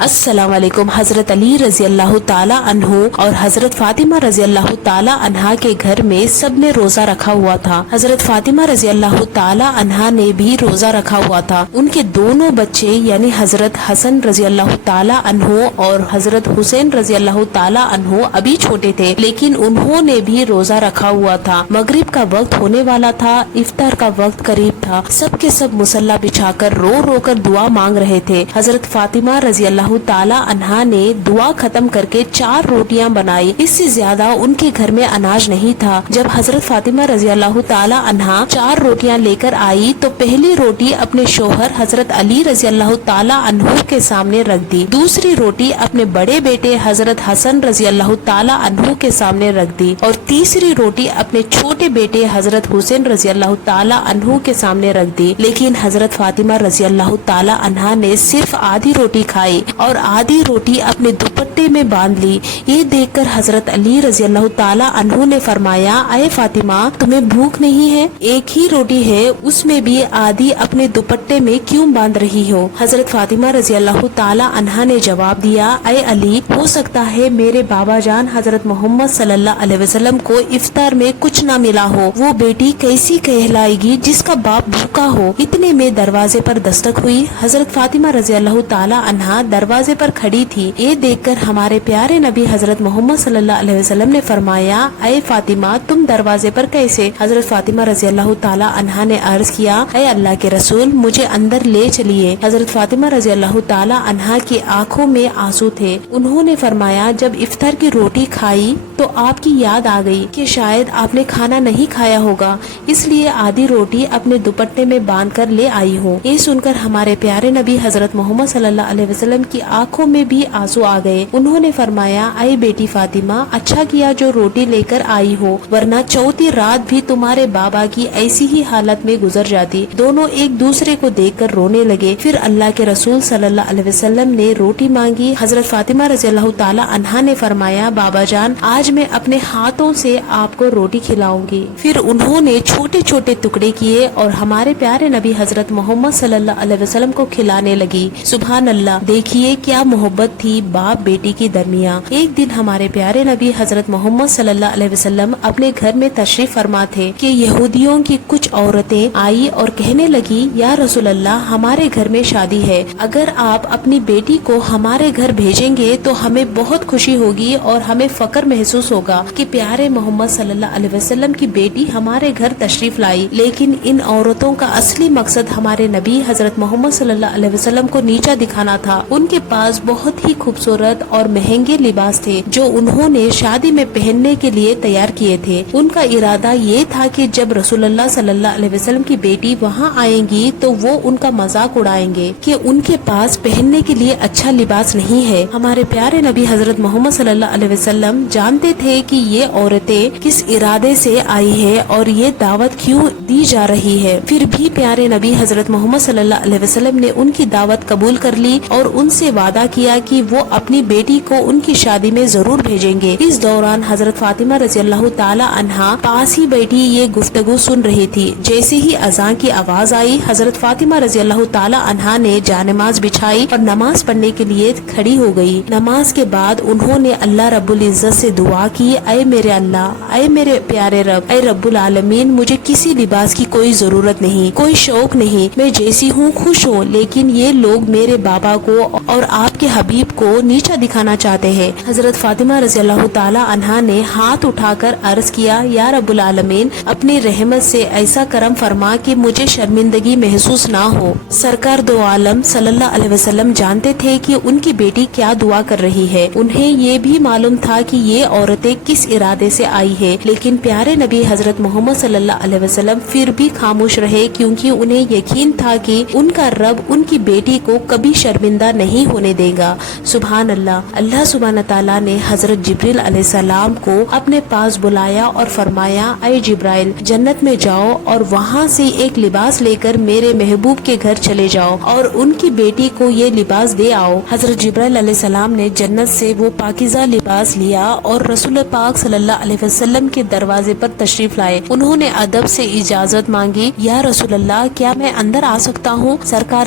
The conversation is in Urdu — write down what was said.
السلام علیکم۔ حضرت علی رضی اللہ تعالی عنہ اور حضرت فاطمہ رضی اللہ تعالی عنہا کے گھر میں سب نے روزہ رکھا ہوا تھا۔ حضرت فاطمہ رضی اللہ تعالی عنہا نے بھی روزہ رکھا ہوا تھا۔ ان کے دونوں بچے یعنی حضرت حسن رضی اللہ تعالی عنہ اور حضرت حسین رضی اللہ تعالی عنہ ابھی چھوٹے تھے، لیکن انہوں نے بھی روزہ رکھا ہوا تھا۔ مغرب کا وقت ہونے والا تھا، افطار کا وقت قریب تھا۔ سب کے سب مصلی بچھا کر رو رو کر دعا مانگ رہے تھے۔ حضرت فاطمہ رضی اللہ تعالی عنہا نے دعا ختم کر کے 4 روٹیاں بنائی، اس سے زیادہ ان کے گھر میں اناج نہیں تھا۔ جب حضرت فاطمہ رضی اللہ تعالی عنہا 4 روٹیاں لے کر آئی تو پہلی روٹی اپنے شوہر حضرت علی رضی اللہ تعالی عنہ کے سامنے رکھ دی، دوسری روٹی اپنے بڑے بیٹے حضرت حسن رضی اللہ تعالی عنہ کے سامنے رکھ دی اور تیسری روٹی اپنے چھوٹے بیٹے حضرت حسین رضی اللہ تعالی عنہ کے سامنے رکھ دی۔ لیکن حضرت فاطمہ رضی اللہ تعالی عنہا نے صرف آدھی روٹی کھائی اور آدھی روٹی اپنے دوپٹے میں باندھ لی۔ یہ دیکھ کر حضرت علی رضی اللہ تعالی عنہ نے فرمایا، اے فاطمہ، تمہیں بھوک نہیں ہے؟ ایک ہی روٹی ہے، اس میں بھی آدھی اپنے دوپٹے میں کیوں باندھ رہی ہو؟ حضرت فاطمہ رضی اللہ تعالی عنہا نے جواب دیا، اے علی، ہو سکتا ہے میرے بابا جان حضرت محمد صلی اللہ علیہ وسلم کو افطار میں کچھ نہ ملا ہو، وہ بیٹی کیسی کہلائے گی جس کا باپ بھوکا ہو؟ اتنے میں دروازے پر دستک ہوئی۔ حضرت فاطمہ رضی اللہ تعالی عنہا دروازے پر کھڑی تھی۔ یہ دیکھ کر ہمارے پیارے نبی حضرت محمد صلی اللہ علیہ وسلم نے فرمایا، اے فاطمہ، تم دروازے پر کیسے؟ حضرت فاطمہ رضی اللہ تعالی عنہا نے عرض کیا، اے اللہ کے رسول، مجھے اندر لے چلیے۔ حضرت فاطمہ رضی اللہ تعالی عنہا کی آنکھوں میں آنسو تھے۔ انہوں نے فرمایا، جب افطار کی روٹی کھائی تو آپ کی یاد آ گئی کہ شاید آپ نے کھانا نہیں کھایا ہوگا، اس لیے آدھی روٹی اپنے دوپٹے میں باندھ کر لے آئی ہوں۔ یہ سن کر ہمارے پیارے نبی حضرت محمد صلی اللہ علیہ وسلم کی آنکھوں میں بھی آنسو آ گئے۔ انہوں نے فرمایا، اے بیٹی فاطمہ، اچھا کیا جو روٹی لے کر آئی ہو، ورنہ چوتھی رات بھی تمہارے بابا کی ایسی ہی حالت میں گزر جاتی۔ دونوں ایک دوسرے کو دیکھ کر رونے لگے۔ پھر اللہ کے رسول صلی اللہ علیہ وسلم نے روٹی مانگی۔ حضرت فاطمہ رضی اللہ تعالی عنہا نے فرمایا، بابا جان، آج میں اپنے ہاتھوں سے آپ کو روٹی کھلاؤں گی۔ پھر انہوں نے چھوٹے چھوٹے ٹکڑے کیے اور ہمارے پیارے نبی حضرت محمد صلی اللہ علیہ وسلم کو کھلانے لگی۔ سبحان اللہ، دیکھیے کیا محبت تھی باپ بیٹی کی درمیان۔ ایک دن ہمارے پیارے نبی حضرت محمد صلی اللہ علیہ وسلم اپنے گھر میں تشریف فرما تھے کہ یہودیوں کی کچھ عورتیں آئی اور کہنے لگی، یا رسول اللہ، ہمارے گھر میں شادی ہے، اگر آپ اپنی بیٹی کو ہمارے گھر بھیجیں گے تو ہمیں بہت خوشی ہوگی اور ہمیں فخر محسوس ہوگا کہ پیارے محمد صلی اللہ علیہ وسلم کی بیٹی ہمارے گھر تشریف لائی۔ لیکن ان عورتوں کا اصلی مقصد ہمارے نبی حضرت محمد صلی اللہ علیہ وسلم کو نیچا دکھانا تھا۔ ان کے پاس بہت ہی خوبصورت اور مہنگے لباس تھے جو انہوں نے شادی میں پہننے کے لیے تیار کیے تھے۔ ان کا ارادہ یہ تھا کہ جب رسول اللہ صلی اللہ علیہ وسلم کی بیٹی وہاں آئیں گی تو وہ ان کا مذاق اڑائیں گے کہ ان کے پاس پہننے کے لیے اچھا لباس نہیں ہے۔ ہمارے پیارے نبی حضرت محمد صلی اللہ علیہ وسلم جانتے تھے کہ یہ عورتیں کس ارادے سے آئی ہے اور یہ دعوت کیوں دی جا رہی ہے، پھر بھی پیارے نبی حضرت محمد صلی اللہ علیہ وسلم نے ان کی دعوت قبول کر لی اور ان سے وعدہ کیا کہ وہ اپنی بیٹی کو ان کی شادی میں ضرور بھیجیں گے۔ اس دوران حضرت فاطمہ رضی اللہ تعالی عنہا پاس ہی بیٹھی یہ گفتگو سن رہی تھی۔ جیسے ہی اذان کی آواز آئی، حضرت فاطمہ رضی اللہ تعالی عنہا نے جانماز بچھائی اور نماز پڑھنے کے لیے کھڑی ہو گئی۔ نماز کے بعد انہوں نے اللہ رب العزت سے دعا کی، اے میرے اللہ، اے میرے پیارے رب، اے رب العالمین، مجھے کسی لباس کی کوئی ضرورت نہیں، کوئی شوق نہیں، میں جیسی ہوں خوش ہوں، لیکن یہ لوگ میرے بابا کو اور آپ کے حبیب کو نیچا دکھانا چاہتے ہیں۔ حضرت فاطمہ رضی اللہ تعالی عنہا نے ہاتھ اٹھا کر عرض کیا، یا رب العالمین، اپنی رحمت سے ایسا کرم فرما کہ مجھے شرمندگی محسوس نہ ہو۔ سرکار دو عالم صلی اللہ علیہ وسلم جانتے تھے کہ ان کی بیٹی کیا دعا کر رہی ہے۔ انہیں یہ بھی معلوم تھا کہ یہ عورتیں کس ارادے سے آئی ہے، لیکن پیارے نبی حضرت محمد صلی اللہ علیہ وسلم پھر بھی خاموش رہے، کیونکہ انہیں یقین تھا کہ ان کا رب ان کی بیٹی کو کبھی شرمندہ نہیں ہونے دے گا۔ سبحان اللہ۔ اللہ سبحانہ تعالیٰ نے حضرت جبریل علیہ السلام کو اپنے پاس بلایا اور فرمایا، اے جبرائیل، جنت میں جاؤ اور وہاں سے ایک لباس لے کر میرے محبوب کے گھر چلے جاؤ اور ان کی بیٹی کو یہ لباس دے آؤ۔ حضرت جبرائیل علیہ السلام نے جنت سے وہ پاکیزہ لباس لیا اور رسول پاک صلی اللہ علیہ وسلم کے دروازے پر تشریف لائے۔ انہوں نے ادب سے اجازت مانگی، یا رسول اللہ، کیا میں اندر آ سکتا ہوں؟ سرکار